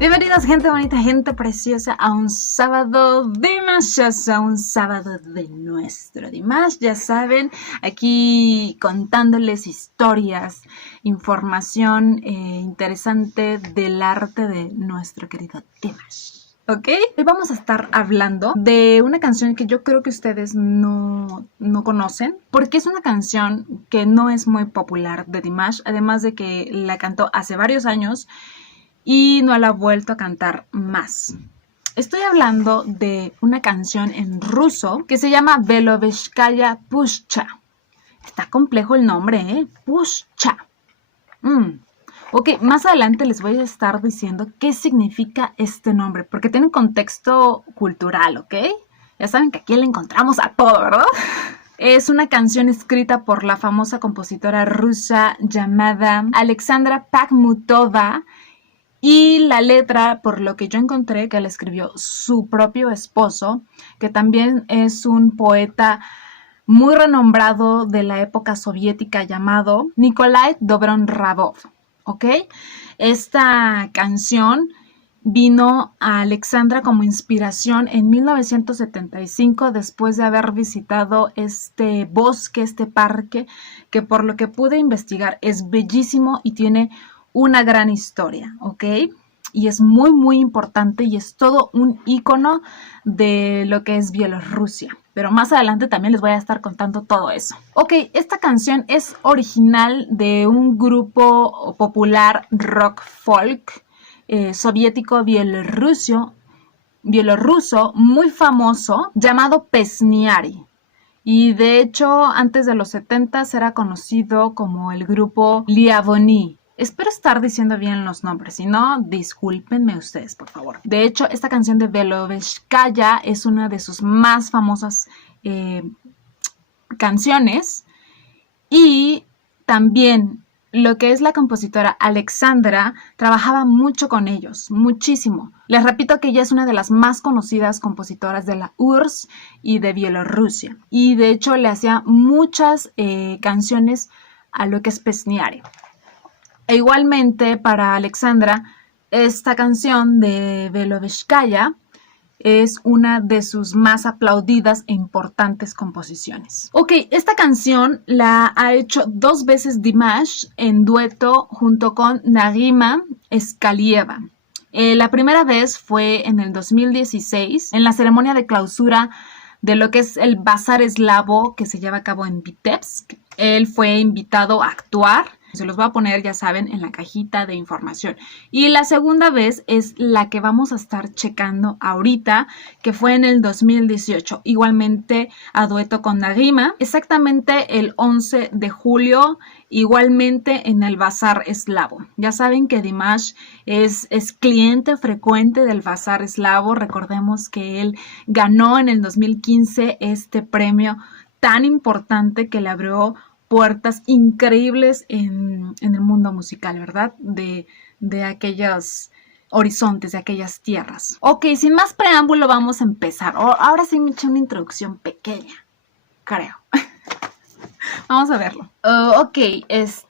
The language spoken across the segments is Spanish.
Bienvenidos, gente bonita, gente preciosa, a un sábado Dimash, a un sábado de nuestro Dimash. Ya saben, aquí contándoles historias, información interesante del arte de nuestro querido Dimash. ¿Ok? Hoy vamos a estar hablando de una canción que yo creo que ustedes no conocen, porque es una canción que no es muy popular de Dimash, además de que la cantó hace varios años y no la ha vuelto a cantar más. Estoy hablando de una canción en ruso que se llama Beloveskaya Pushcha. Está complejo el nombre, ¿eh? Pushcha. Ok, más adelante les voy a estar diciendo qué significa este nombre, porque tiene un contexto cultural, ¿ok? Ya saben que aquí le encontramos a todo, ¿verdad? Es una canción escrita por la famosa compositora rusa llamada Alexandra Pakhmutova. Y la letra, por lo que yo encontré, que la escribió su propio esposo, que también es un poeta muy renombrado de la época soviética llamado Nikolai Dobronravov. ¿Ok? Esta canción vino a Alexandra como inspiración en 1975 después de haber visitado este bosque, este parque, que por lo que pude investigar es bellísimo y tiene una gran historia, ¿ok? Y es muy, muy importante y es todo un ícono de lo que es Bielorrusia. Pero más adelante también les voy a estar contando todo eso. Ok, esta canción es original de un grupo popular rock folk soviético bielorruso muy famoso llamado Pesniari. Y de hecho, antes de los 70 era conocido como el grupo Liavoni. Espero estar diciendo bien los nombres, si no, discúlpenme ustedes, por favor. De hecho, esta canción de Beloveskaya es una de sus más famosas canciones. Y también lo que es la compositora Alexandra trabajaba mucho con ellos, muchísimo. Les repito que ella es una de las más conocidas compositoras de la URSS y de Bielorrusia. Y de hecho le hacía muchas canciones a lo que es Pesniari. E igualmente para Alexandra, esta canción de Beloveskaya es una de sus más aplaudidas e importantes composiciones. Ok, esta canción la ha hecho 2 veces Dimash en dueto junto con Narima Skalieva. La primera vez fue en el 2016, en la ceremonia de clausura de lo que es el Bazar Eslavo que se lleva a cabo en Vitebsk. Él fue invitado a actuar. Se los voy a poner, ya saben, en la cajita de información. Y la segunda vez es la que vamos a estar checando ahorita, que fue en el 2018. Igualmente a dueto con Narima, exactamente el 11 de julio, igualmente en el Bazar Eslavo. Ya saben que Dimash es cliente frecuente del Bazar Eslavo. Recordemos que él ganó en el 2015 este premio tan importante que le abrió puertas increíbles en el mundo musical, ¿verdad? De aquellos horizontes, de aquellas tierras. Ok, sin más preámbulo vamos a empezar. Ahora sí me eché una introducción pequeña, creo. Vamos a verlo. Ok, es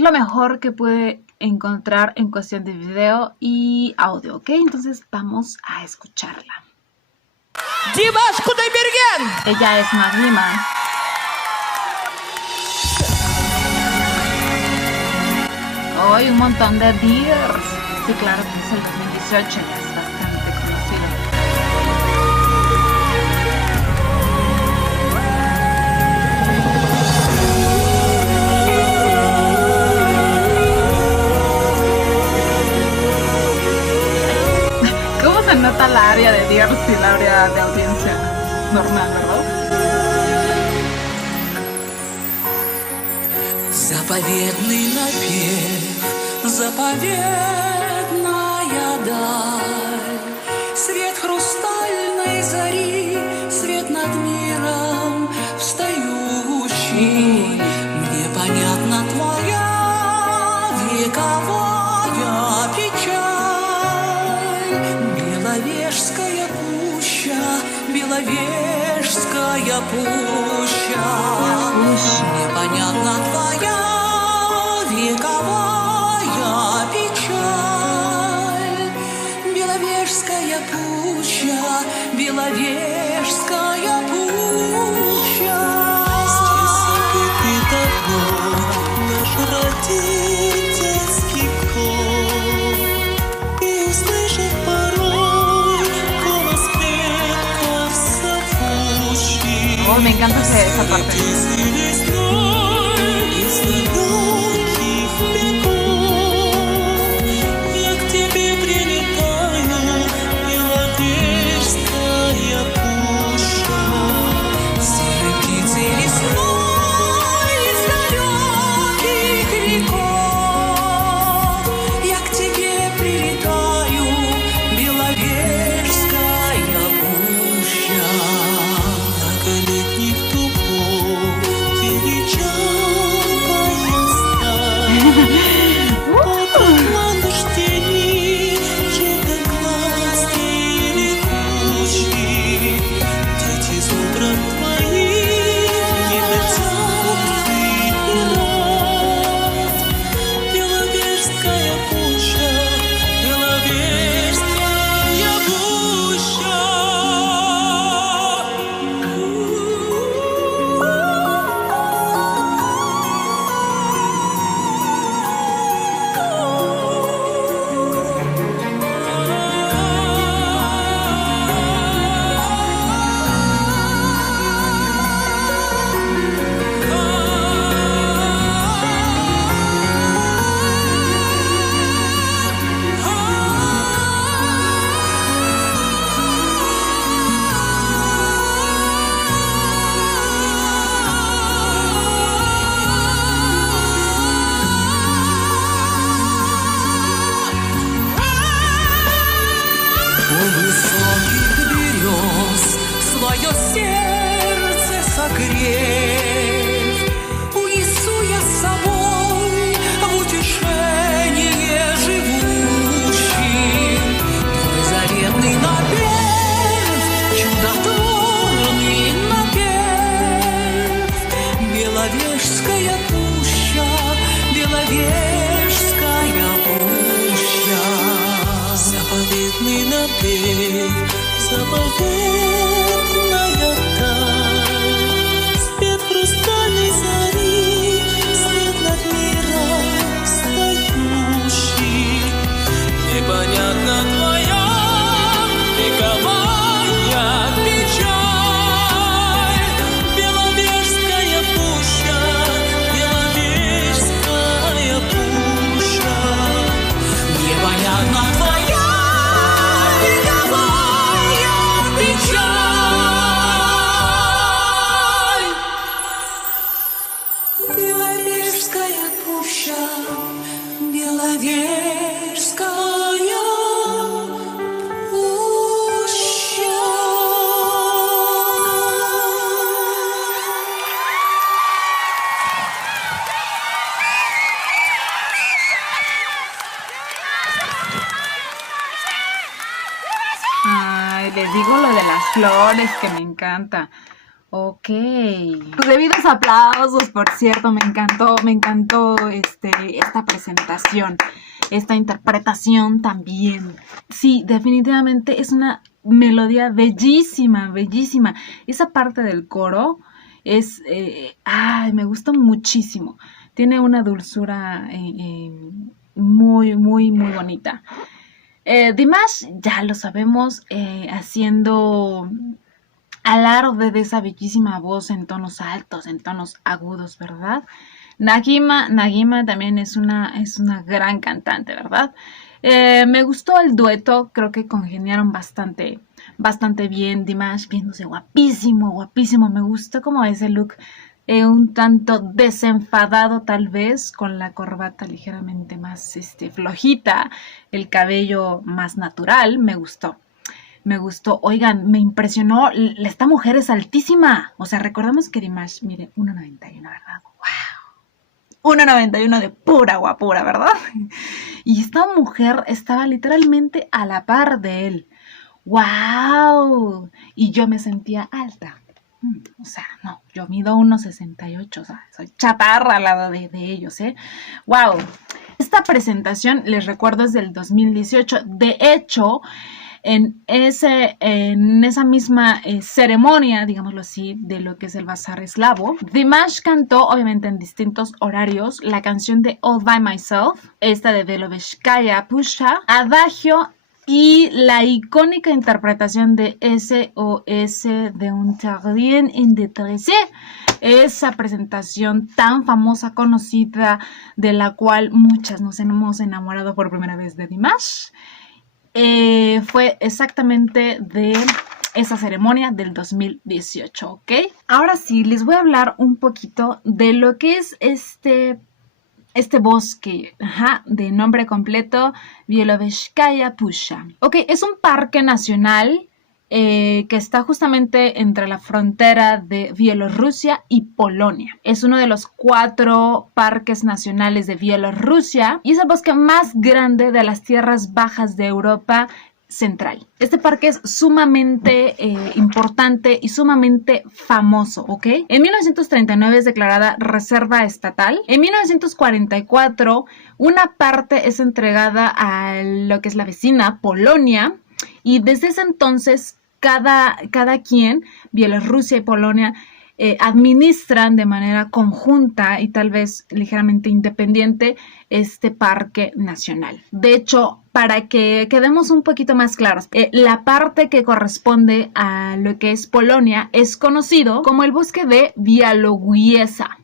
lo mejor que pude encontrar en cuestión de video y audio, ¿ok? Entonces vamos a escucharla. Dimash Kudaibergen. Ella es Narima. Hoy un montón de Dears. Sí, claro que es el 2018, ya es bastante conocido. ¿Cómo se nota la área de Dears y la área de audiencia normal, verdad? Заповедный напев, заповедная даль, свет хрустальной зари, свет над миром встающий. Мне понятна твоя вековая печаль. Беловежская пуща, Беловежская пуща. Мне понятна твоя вековая печаль. Беловежская пуща. Забытый давно наш родительский кров, и услышав порой голос предков зовущий. Oh, me encanta esa parte. Из далеких веков я к тебе прилетаю, Беловежская пуща. Серой птицей лесной из далеких веков я к тебе прилетаю, Беловежская пуща. Многолетних дубов величавая сталь, под туману ждений желтоглазый летучий. Дети зубров твоих не хотят выбирать. Беловежская пуща, Беловежская пуща. У высоких берез свое сердце согрев, унесу я с собой в утешение живущим твой заветный напев, чудотворный напев. Беловежская пуща, Беловежская пуща. Заповедный напев, заповедная даль, свет хрустальной зари, свет над миром встающий. Непонятна твоя вековая печаль. Беловежская пуща, Беловежская пуща. Непонятна твоя вековая печаль. Беловежская пуща, Беловежская Ay, les digo lo de las flores que me encanta. Ok. Los debidos aplausos, por cierto, me encantó esta presentación, esta interpretación también. Sí, definitivamente es una melodía bellísima, bellísima. Esa parte del coro es, me gusta muchísimo. Tiene una dulzura muy, muy, muy bonita. Dimash, ya lo sabemos, haciendo alarde de esa bellísima voz en tonos altos, en tonos agudos, ¿verdad? Nagima también es una gran cantante, ¿verdad? Me gustó el dueto, creo que congeniaron bastante bien. Dimash viéndose guapísimo, guapísimo. Me gusta como ese look un tanto desenfadado tal vez, con la corbata ligeramente más flojita, el cabello más natural. Me gustó. Oigan, me impresionó. Esta mujer es altísima. O sea, recordemos que Dimash, mire, 1.91, ¿verdad? ¡Wow! 1.91 de pura guapura, ¿verdad? Y esta mujer estaba literalmente a la par de él. ¡Wow! Y yo me sentía alta. O sea, no, yo mido 1.68, o sea, soy chaparra al lado de ellos, ¿eh? ¡Wow! Esta presentación, les recuerdo, es del 2018. De hecho, en esa misma ceremonia, digámoslo así, de lo que es el bazar eslavo, Dimash cantó, obviamente en distintos horarios, la canción de All By Myself, esta de Belovezhskaya Pusha, Adagio y la icónica interpretación de SOS de un Terrien in Détresse, esa presentación tan famosa, conocida, de la cual muchas nos hemos enamorado por primera vez de Dimash. Fue exactamente de esa ceremonia del 2018, ¿ok? Ahora sí, les voy a hablar un poquito de lo que es este bosque, de nombre completo, Belovezhskaya Pusha. Ok, es un parque nacional que está justamente entre la frontera de Bielorrusia y Polonia. Es uno de los 4 parques nacionales de Bielorrusia y es el bosque más grande de las tierras bajas de Europa Central. Este parque es sumamente importante y sumamente famoso, ¿ok? En 1939 es declarada reserva estatal. En 1944 una parte es entregada a lo que es la vecina Polonia y desde ese entonces cada quien, Bielorrusia y Polonia, administran de manera conjunta y tal vez ligeramente independiente este parque nacional. De hecho, para que quedemos un poquito más claros, la parte que corresponde a lo que es Polonia es conocido como el bosque de Białowieża.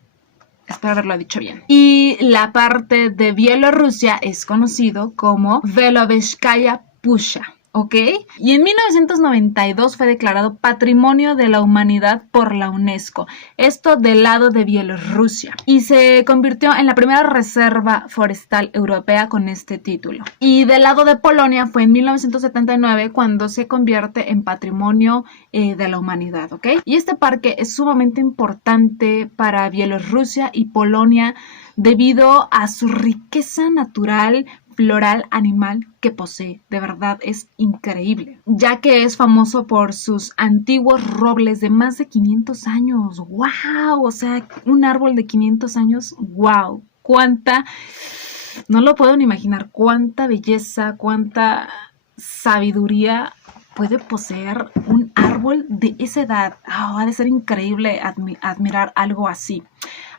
Espero haberlo dicho bien. Y la parte de Bielorrusia es conocido como Belovezhskaya Pusha. ¿Ok? Y en 1992 fue declarado Patrimonio de la Humanidad por la UNESCO. Esto del lado de Bielorrusia. Y se convirtió en la primera reserva forestal europea con este título. Y del lado de Polonia fue en 1979 cuando se convierte en Patrimonio de la Humanidad. ¿Ok? Y este parque es sumamente importante para Bielorrusia y Polonia debido a su riqueza natural, floral, animal que posee. De verdad es increíble, ya que es famoso por sus antiguos robles de más de 500 años. ¡Wow! O sea, un árbol de 500 años. ¡Wow! ¡Cuánta! No lo puedo ni imaginar. ¡Cuánta belleza! ¡Cuánta sabiduría puede poseer un árbol de esa edad! Oh, ha de ser increíble admirar algo así.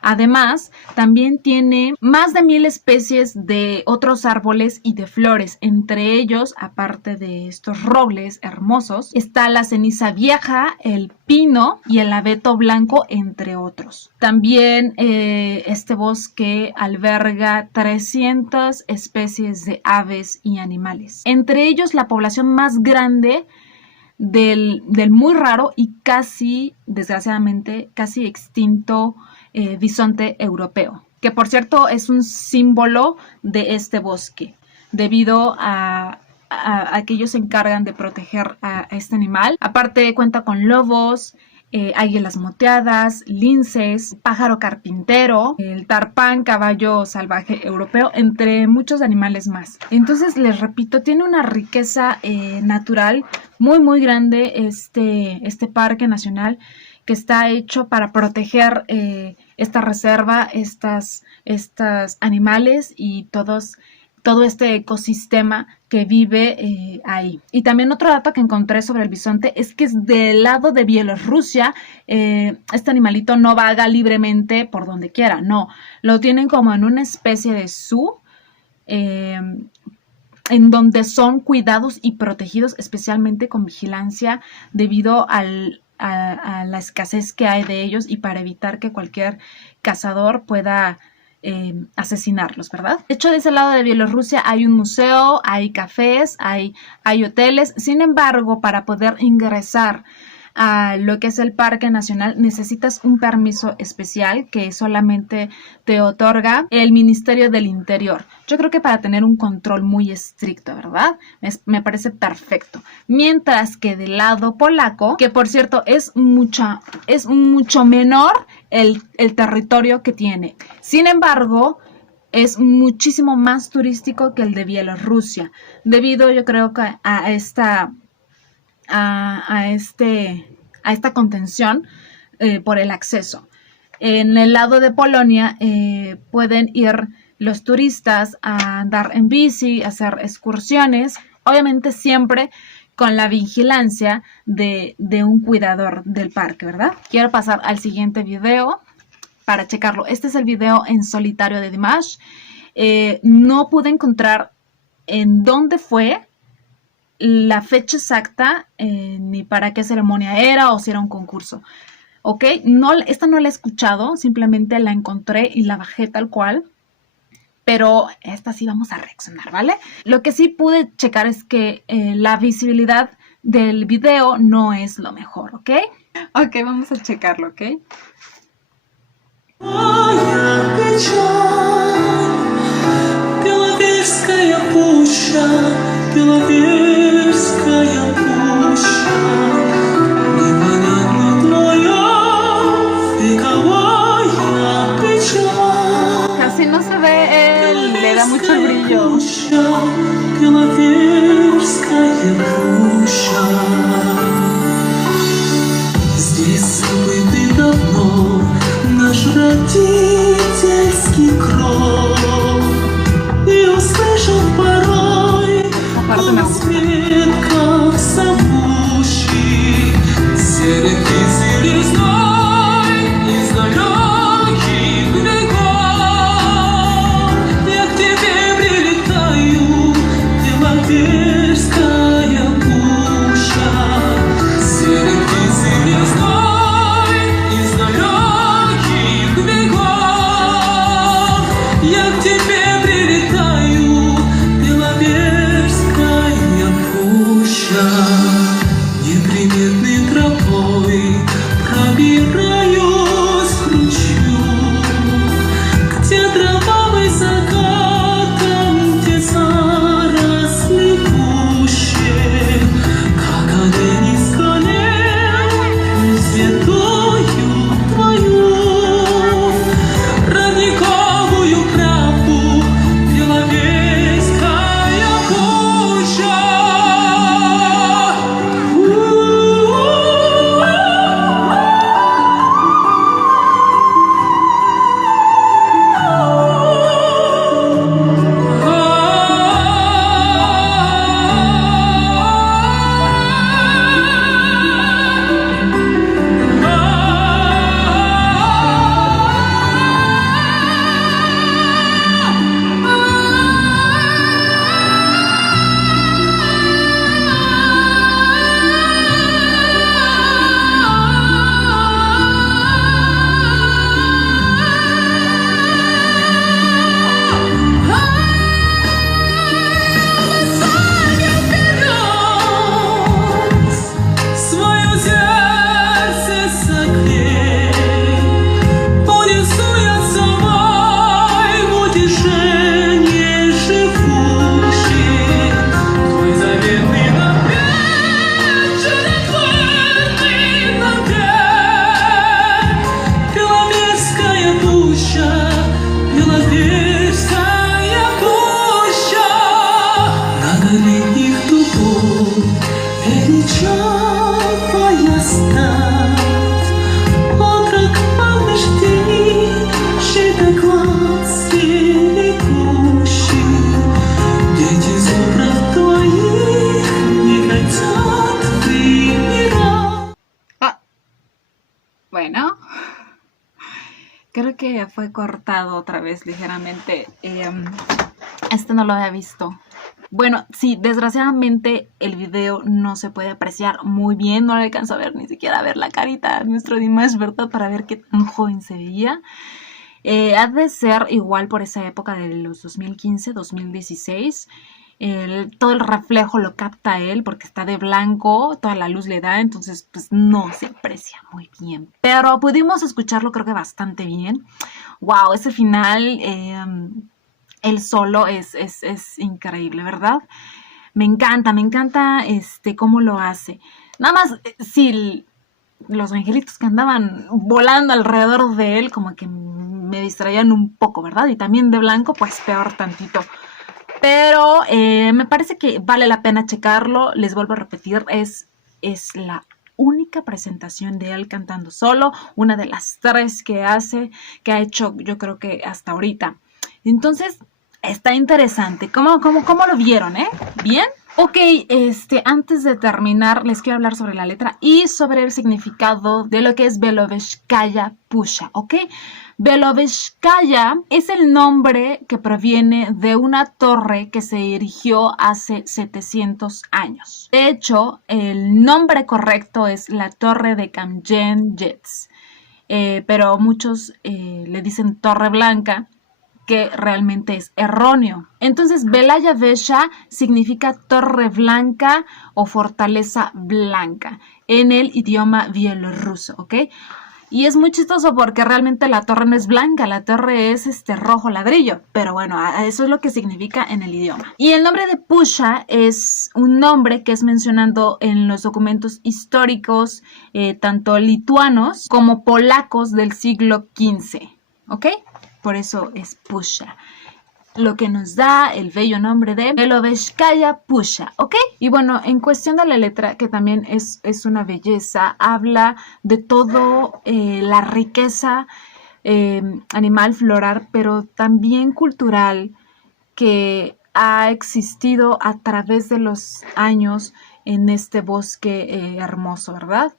Además, también tiene más de 1000 especies de otros árboles y de flores. Entre ellos, aparte de estos robles hermosos, está la ceniza vieja, el pino y el abeto blanco, entre otros. También este bosque alberga 300 especies de aves y animales. Entre ellos, la población más grande del muy raro y casi, desgraciadamente, casi extinto bisonte europeo, que por cierto es un símbolo de este bosque, debido a que ellos se encargan de proteger a este animal. Aparte cuenta con lobos, águilas moteadas, linces, pájaro carpintero, el tarpán, caballo salvaje europeo, entre muchos animales más. Entonces, les repito, tiene una riqueza natural muy, muy grande este parque nacional, que está hecho para proteger esta reserva, estos animales y todo este ecosistema que vive ahí. Y también otro dato que encontré sobre el bisonte es que es del lado de Bielorrusia. Este animalito no vaga libremente por donde quiera, no. Lo tienen como en una especie de zoo, en donde son cuidados y protegidos, especialmente con vigilancia debido a la escasez que hay de ellos y para evitar que cualquier cazador pueda asesinarlos, ¿verdad? De hecho, de ese lado de Bielorrusia hay un museo, hay cafés, hay hoteles. Sin embargo, para poder ingresar a lo que es el Parque Nacional necesitas un permiso especial que solamente te otorga el Ministerio del Interior. Yo creo que para tener un control muy estricto, ¿verdad? Me parece perfecto. Mientras que del lado polaco, que por cierto es mucho menor el territorio que tiene. Sin embargo, es muchísimo más turístico que el de Bielorrusia, debido yo creo que a esta contención por el acceso. En el lado de Polonia pueden ir los turistas a andar en bici, a hacer excursiones, obviamente siempre con la vigilancia de un cuidador del parque, ¿verdad? Quiero pasar al siguiente video para checarlo. Este es el video en solitario de Dimash. No pude encontrar en dónde fue, la fecha exacta, ni para qué ceremonia era o si era un concurso. ¿Ok? No, esta no la he escuchado, simplemente la encontré y la bajé tal cual. Pero esta sí vamos a reaccionar, ¿vale? Lo que sí pude checar es que la visibilidad del video no es lo mejor, ¿ok? Ok, vamos a checarlo, ¿ok? Моя печаль, Беловежская пуща, Беловежская пуща, непонятна твоя вековая печаль. Casi no se ve él, le da mucho brillo. Пуща, Беловежская пуща. Здесь забытый давно наш родительский кров, и услышал порой Aparte me gusta. ветках зовущий серых кизелей зной из далеких берегов. Я к тебе прилетаю, Беловежская пуща, серых кизелей зной из далеких берегов. Я к тебе прилетаю, Беловежская пуща. Неприметной тропой пробираюсь к ручью, где трававый закатом, где заросли пуще, как олень из колен, святую твою родниковую правду, Беловежская пуща. Свое сердце согрей, понесу я с собой в утешение живущий твой заветный напев, чудотворный напев. Беловежская пуща, Беловежская пуща, многолетних дубов величавая стать, отрок помыждений, щитоклад стерегущий. Дети зубров твоих не хотят вымирать. Bueno, creo que fue cortado otra vez ligeramente. Este no lo había visto. Bueno, sí, desgraciadamente el video no se puede apreciar muy bien, no le alcanzo a ver, ni siquiera a ver la carita a nuestro Dimash, ¿verdad? Para ver qué tan joven se veía. Ha de ser igual por esa época de los 2015, 2016. Todo el reflejo lo capta él porque está de blanco, toda la luz le da, entonces pues no se aprecia muy bien. Pero pudimos escucharlo creo que bastante bien. Wow, ese final... el solo es increíble, ¿verdad? Me encanta cómo lo hace. Nada más, sí, los angelitos que andaban volando alrededor de él como que me distraían un poco, ¿verdad? Y también de blanco, pues peor tantito. Pero me parece que vale la pena checarlo. Les vuelvo a repetir, es la única presentación de él cantando solo, una de las 3 que ha hecho yo creo que hasta ahorita. Entonces, está interesante. ¿Cómo lo vieron, ¿Bien? Ok, antes de terminar, les quiero hablar sobre la letra y sobre el significado de lo que es Beloveskaya Pusha, ¿ok? Beloveskaya es el nombre que proviene de una torre que se erigió hace 700 años. De hecho, el nombre correcto es la Torre de Kamyen Jets, pero muchos le dicen Torre Blanca, que realmente es erróneo. Entonces, Belaya Vesha significa torre blanca o fortaleza blanca en el idioma bielorruso, ¿ok? Y es muy chistoso porque realmente la torre no es blanca, la torre es rojo ladrillo, pero bueno, eso es lo que significa en el idioma. Y el nombre de Pusha es un nombre que es mencionado en los documentos históricos, tanto lituanos como polacos del siglo XV, ¿ok? Por eso es Pusha, lo que nos da el bello nombre de Beloveskaya Pusha, ¿ok? Y bueno, en cuestión de la letra, que también es una belleza, habla de todo la riqueza animal, floral, pero también cultural que ha existido a través de los años en este bosque hermoso, ¿verdad?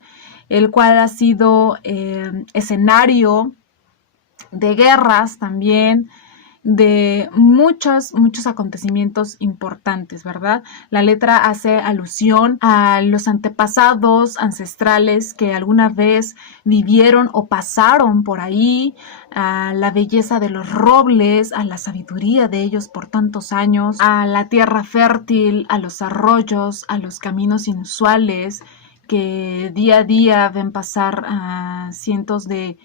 El cual ha sido escenario de guerras también, de muchos acontecimientos importantes, ¿verdad? La letra hace alusión a los antepasados ancestrales que alguna vez vivieron o pasaron por ahí, a la belleza de los robles, a la sabiduría de ellos por tantos años, a la tierra fértil, a los arroyos, a los caminos inusuales que día a día ven pasar a cientos de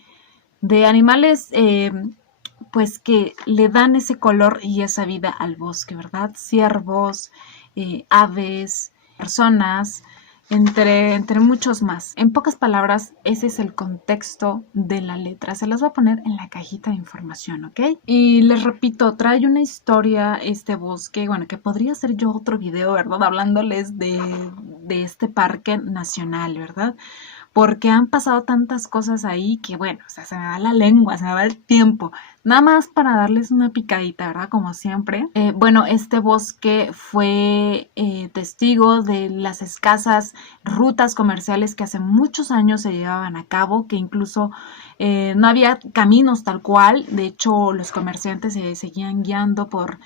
animales, pues que le dan ese color y esa vida al bosque, ¿verdad? Ciervos, aves, personas, entre muchos más. En pocas palabras, ese es el contexto de la letra. Se las voy a poner en la cajita de información, ¿ok? Y les repito, trae una historia este bosque, bueno, que podría ser yo otro video, ¿verdad? Hablándoles de este parque nacional, ¿verdad? Porque han pasado tantas cosas ahí que, bueno, o sea, se me va la lengua, se me va el tiempo. Nada más para darles una picadita, ¿verdad? Como siempre. Bueno, este bosque fue testigo de las escasas rutas comerciales que hace muchos años se llevaban a cabo, que incluso no había caminos tal cual. De hecho, los comerciantes se seguían guiando por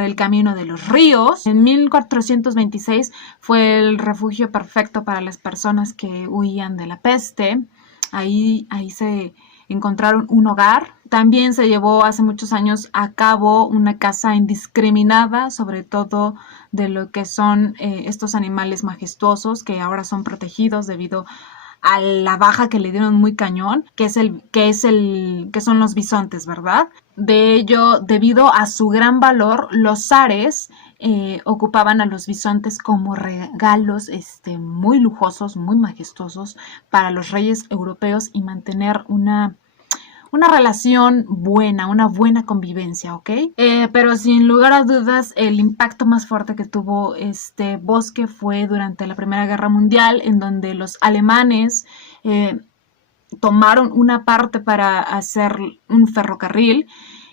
el camino de los ríos. En 1426 fue el refugio perfecto para las personas que huían de la peste. Ahí se encontraron un hogar. También se llevó hace muchos años a cabo una caza indiscriminada, sobre todo de lo que son estos animales majestuosos que ahora son protegidos debido a la baja que le dieron muy cañón, que son los bisontes, ¿verdad? De ello, debido a su gran valor, los zares ocupaban a los bisontes como regalos muy lujosos, muy majestuosos para los reyes europeos y mantener una relación buena, una buena convivencia, ¿ok? Pero sin lugar a dudas, el impacto más fuerte que tuvo este bosque fue durante la Primera Guerra Mundial, en donde los alemanes tomaron una parte para hacer un ferrocarril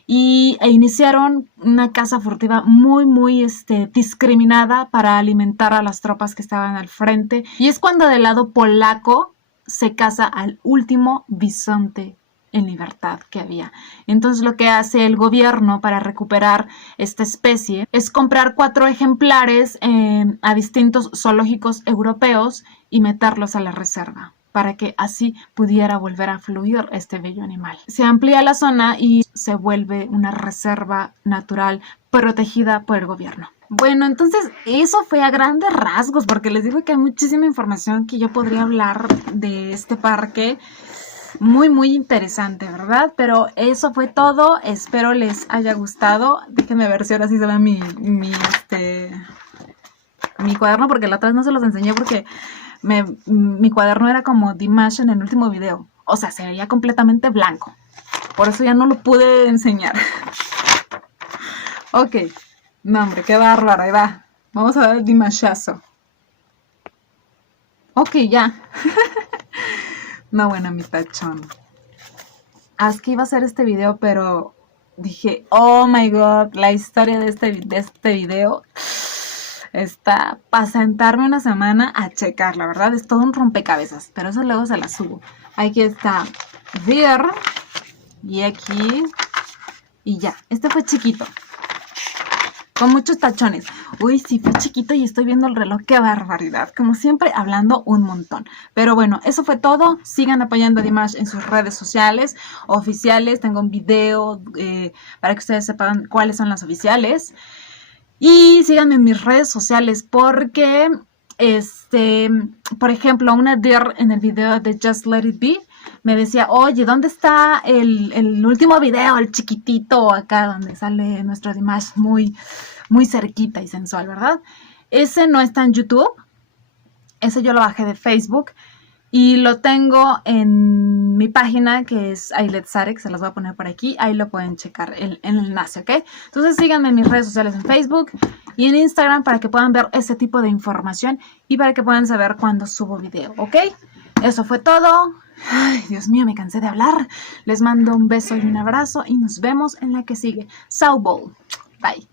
e iniciaron una caza furtiva muy discriminada para alimentar a las tropas que estaban al frente. Y es cuando del lado polaco se caza al último bisonte en libertad que había. Entonces lo que hace el gobierno para recuperar esta especie es comprar 4 ejemplares a distintos zoológicos europeos y meterlos a la reserva para que así pudiera volver a fluir este bello animal. Se amplía la zona y se vuelve una reserva natural protegida por el gobierno. Bueno, entonces eso fue a grandes rasgos, porque les digo que hay muchísima información que yo podría hablar de este parque. Muy interesante, ¿verdad? Pero eso fue todo. Espero les haya gustado. Déjenme ver si ahora sí se ve mi cuaderno, porque la otra vez no se los enseñé porque mi cuaderno era como Dimash en el último video. O sea, se veía completamente blanco. Por eso ya no lo pude enseñar. Ok. No, hombre, qué bárbaro. Ahí va. Vamos a ver el Dimashazo. Ok, ya. No, bueno, mi tachón. Es que iba a hacer este video, pero dije, oh my god, la historia de este video está para sentarme una semana a checar, la verdad, es todo un rompecabezas, pero eso luego se la subo. Aquí está Dear, y aquí, y ya, este fue chiquito, con muchos tachones. Uy, sí, fue chiquito y estoy viendo el reloj, qué barbaridad, como siempre hablando un montón. Pero bueno, eso fue todo. Sigan apoyando a Dimash en sus redes sociales oficiales. Tengo un video para que ustedes sepan cuáles son las oficiales. Y síganme en mis redes sociales porque, por ejemplo, una Dear en el video de Just Let It Be me decía, oye, ¿dónde está el último video, el chiquitito acá donde sale nuestro Dimash muy, muy cerquita y sensual, ¿verdad? Ese no está en YouTube, ese yo lo bajé de Facebook y lo tengo en mi página que es Ailet Sare, que se las voy a poner por aquí, ahí lo pueden checar el enlace, ¿ok? Entonces síganme en mis redes sociales en Facebook y en Instagram para que puedan ver ese tipo de información y para que puedan saber cuándo subo video, ¿ok? Eso fue todo. Ay, Dios mío, me cansé de hablar. Les mando un beso y un abrazo y nos vemos en la que sigue. Sau Ball. Bye.